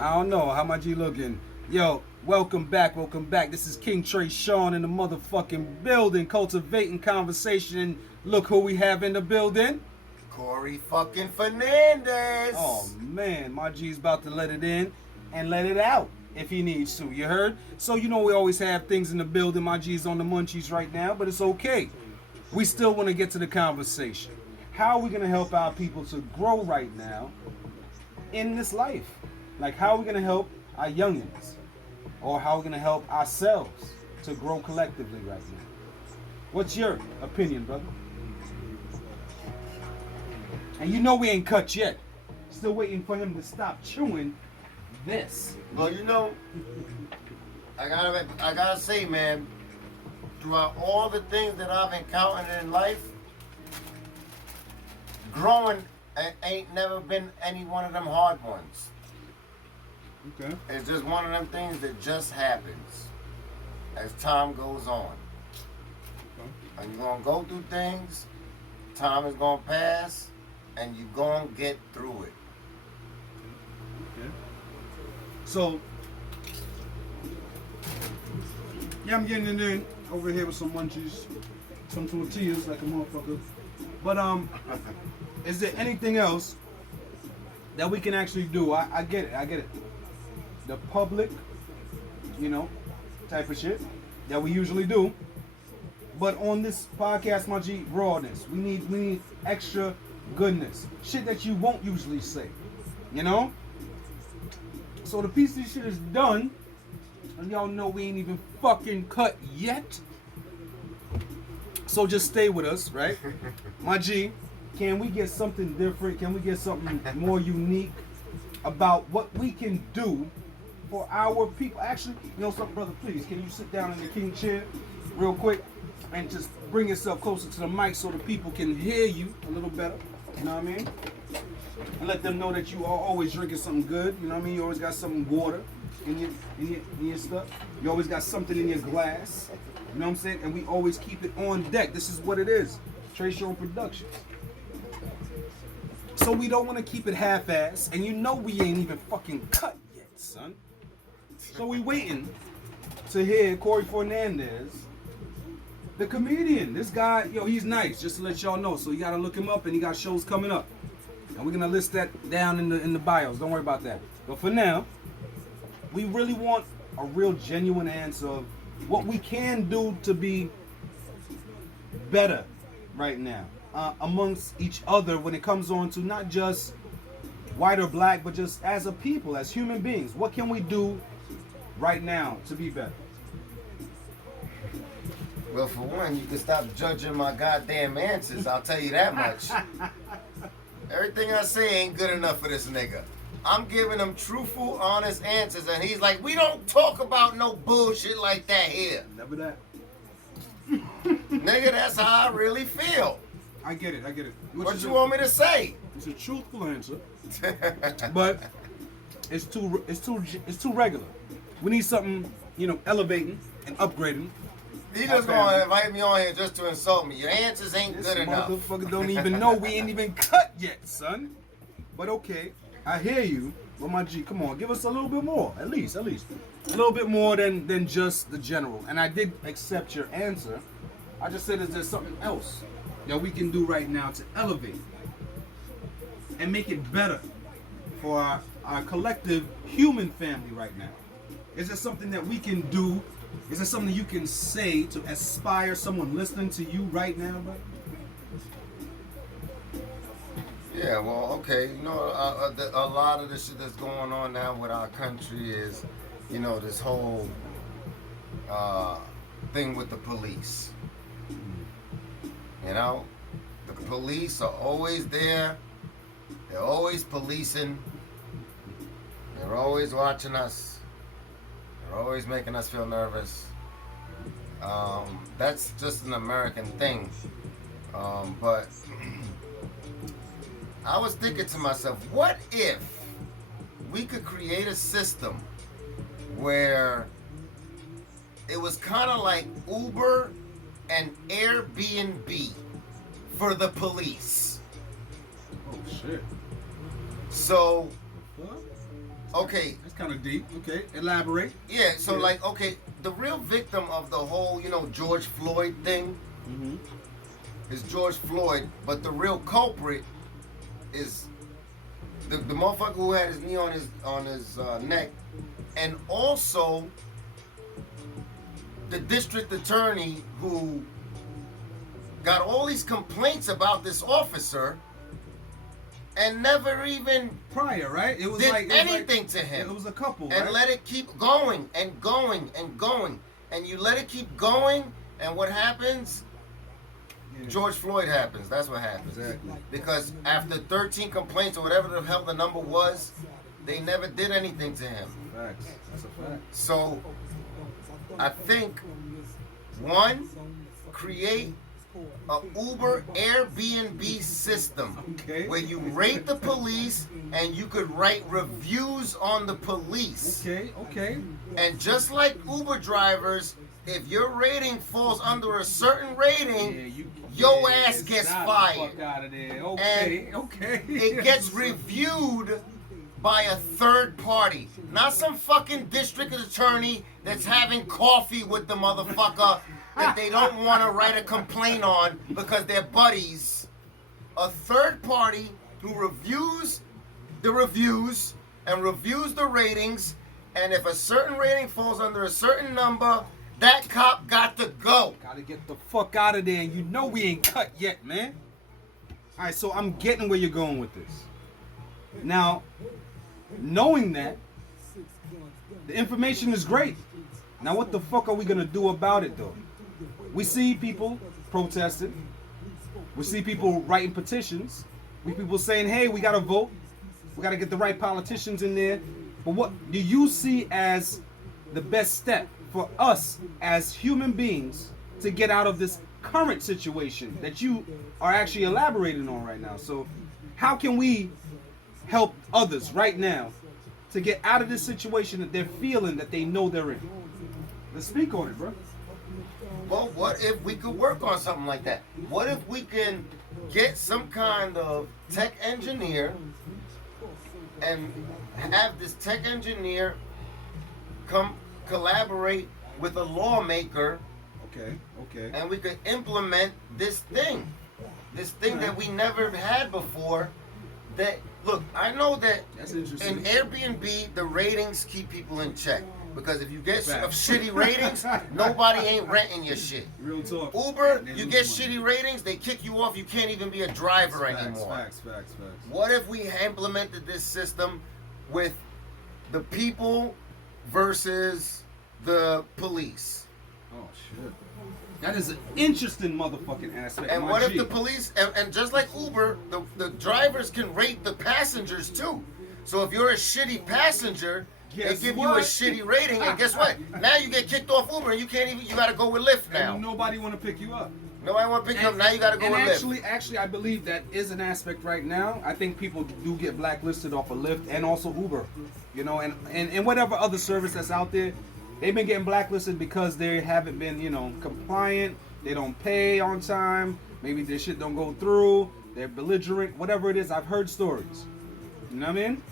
I don't know. How my G looking? Yo, welcome back. Welcome back. This is King Tre'Shaun in the motherfucking building, cultivating conversation. Look who we have in the building. Cory fucking Fernandez. Oh man, my G's about to let it in and let it out if he needs to. You heard? So you know we always have things in the building. My G's on the munchies right now, but it's okay. We still want to get to the conversation. How are we gonna help our people to grow right now in this life? Like, how are we gonna help our youngins? Or how are we gonna help ourselves to grow collectively right now? What's your opinion, brother? And you know we ain't cut yet. Still waiting for him to stop chewing this. Well, you know, I gotta say, man, throughout all the things that I've encountered in life, growing ain't never been any one of them hard ones. Okay. It's just one of them things that just happens as time goes on. Okay. And you're gonna go through things, time is gonna pass, and you're gonna get through it. Okay. So, yeah, I'm getting it in over here with some munchies, some tortillas like a motherfucker. But is there anything else that we can actually do? I get it. The public, type of shit that we usually do. But on this podcast, my G, rawness. We need extra goodness. Shit that you won't usually say. So the piece of this shit is done. And y'all know we ain't even fucking cut yet. So just stay with us, right? My G, can we get something different? Can we get something more unique about what we can do for our people? Actually, you know something, brother, please, can you sit down in the king chair real quick and just bring yourself closer to the mic so the people can hear you a little better, you know what I mean? And let them know that you are always drinking something good, you know what I mean? You always got some water in your stuff. You always got something in your glass, you know what I'm saying? And we always keep it on deck. This is what it is, Tre'Shaun Productions. So we don't want to keep it half-assed, and you know we ain't even fucking cut yet, son. So we waiting to hear Cory Fernandez, the comedian. This guy, he's nice, just to let y'all know. So you gotta look him up, and he got shows coming up. And we're gonna list that down in the bios. Don't worry about that. But for now, we really want a real genuine answer of what we can do to be better right now amongst each other when it comes on to not just white or black, but just as a people, as human beings. What can we do right now to be better? Well, for one, you can stop judging my goddamn answers. I'll tell you that much. Everything I say ain't good enough for this nigga. I'm giving him truthful, honest answers, and he's like, we don't talk about no bullshit like that here. Never that. Nigga, that's how I really feel. I get it. What you want me to say? It's a truthful answer, but it's too regular. We need something, elevating and upgrading. He just gonna invite me on here just to insult me. Your answers ain't good enough. This motherfucker don't even know we ain't even cut yet, son. But okay, I hear you. Well, my G, come on, give us a little bit more, at least. A little bit more than just the general. And I did accept your answer. I just said, is there something else that we can do right now to elevate and make it better for our collective human family right now? Is there something that we can do? Is there something you can say to aspire someone listening to you right now, bro? Yeah, well, okay. A lot of the shit that's going on now with our country is, this whole thing with the police. The police are always there. They're always policing. They're always watching us. They're always making us feel nervous. That's just an American thing. But I was thinking to myself, what if we could create a system where it was kind of like Uber and Airbnb for the police? Oh shit. So Okay. That's kind of deep. Okay, elaborate. Yeah, so Yeah. like, okay, the real victim of the whole, George Floyd thing Mm-hmm. is George Floyd, but the real culprit is the motherfucker who had his knee on his neck, and also the district attorney who got all these complaints about this officer and never even Prior, right? It was did like anything to him. It was a couple, And right? let it keep going and going and going. And you let it keep going, and what happens? Yeah. George Floyd happens. That's what happens. Exactly. Because after 13 complaints or whatever the hell the number was, they never did anything to him. Facts. That's a fact. So I think, one, create a Uber Airbnb system Okay. where you rate the police and you could write reviews on the police. Okay. Okay. And just like Uber drivers, if your rating falls under a certain rating, your ass gets fired. Fuck out of there. Okay. And okay. it gets reviewed by a third party, not some fucking district attorney that's having coffee with the motherfucker that they don't want to write a complaint on because they're buddies. A third party who reviews the reviews and reviews the ratings, and if a certain rating falls under a certain number, that cop got to go. Gotta get the fuck out of there, and you know we ain't cut yet, man. All right, so I'm getting where you're going with this. Now, knowing that, the information is great. Now, what the fuck are we gonna do about it, though? We see people protesting. We see people writing petitions. We people saying, hey, we gotta vote. We gotta get the right politicians in there. But what do you see as the best step for us as human beings to get out of this current situation that you are actually elaborating on right now? So how can we help others right now to get out of this situation that they're feeling that they know they're in? Let's speak on it, bro. Well, what if we could work on something like that? What if we can get some kind of tech engineer and have this tech engineer come collaborate with a lawmaker, Okay. and we could implement this thing that we never had before. That, look, I know that That's interesting. in Airbnb the ratings keep people in check, because if you get Fact. shitty ratings, nobody ain't renting your shit. Real talk. Uber, They you lose get money. shitty ratings, they kick you off. You can't even be a driver anymore. Facts. What if we implemented this system with the people versus the police? Oh shit. That is an interesting motherfucking aspect. And my what if G. the police, and just like Uber, the drivers can rate the passengers too. So if you're a shitty passenger, Guess they give what? you a shitty rating, and guess what? Now you get kicked off Uber, and you can't even. You got to go with Lyft now. And nobody want to pick you up. Nobody want to pick you up. Now you got to go and with Lyft. actually, I believe that is an aspect right now. I think people do get blacklisted off of Lyft and also Uber, you know, and whatever other service that's out there. They've been getting blacklisted because they haven't been, you know, compliant. They don't pay on time. Maybe their shit don't go through. They're belligerent. Whatever it is, I've heard stories. You know what I mean?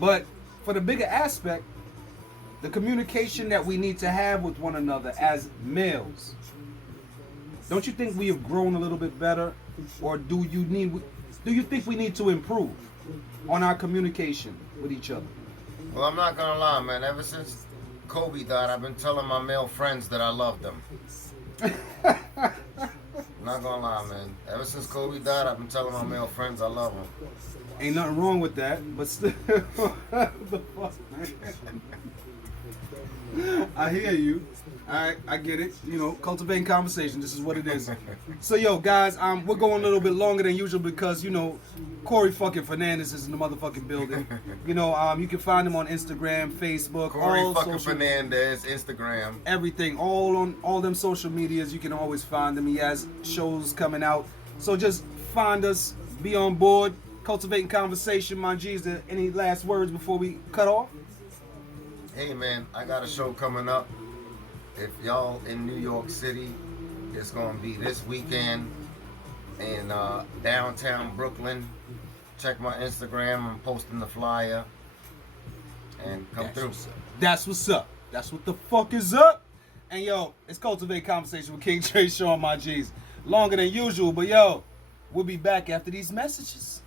But for the bigger aspect, the communication that we need to have with one another as males. Don't you think we have grown a little bit better, or do you think we need to improve on our communication with each other? Well, I'm not gonna lie, man. Ever since Kobe died, I've been telling my male friends that I love them. Not gonna lie, man. Ever since Kobe died, I've been telling my male friends I love them. Ain't nothing wrong with that, but still, the fuck, man. I hear you. I get it. You know, cultivating conversation. This is what it is. So, yo, guys, we're going a little bit longer than usual because, you know, Cory fucking Fernandez is in the motherfucking building. You know, you can find him on Instagram, Facebook, Cory all fucking social, Fernandez, Instagram. everything, all on all them social medias. You can always find him. He has shows coming out. So just find us, be on board, cultivating conversation. My G, is there any last words before we cut off? Hey, man, I got a show coming up. If y'all in New York City, it's gonna be this weekend in downtown Brooklyn. Check my Instagram. I'm posting the flyer. and come through. That's what's up. That's what the fuck is up. And yo, it's Cultivating Conversation with King Tre'Shaun, my G's. Longer than usual, but yo, we'll be back after these messages.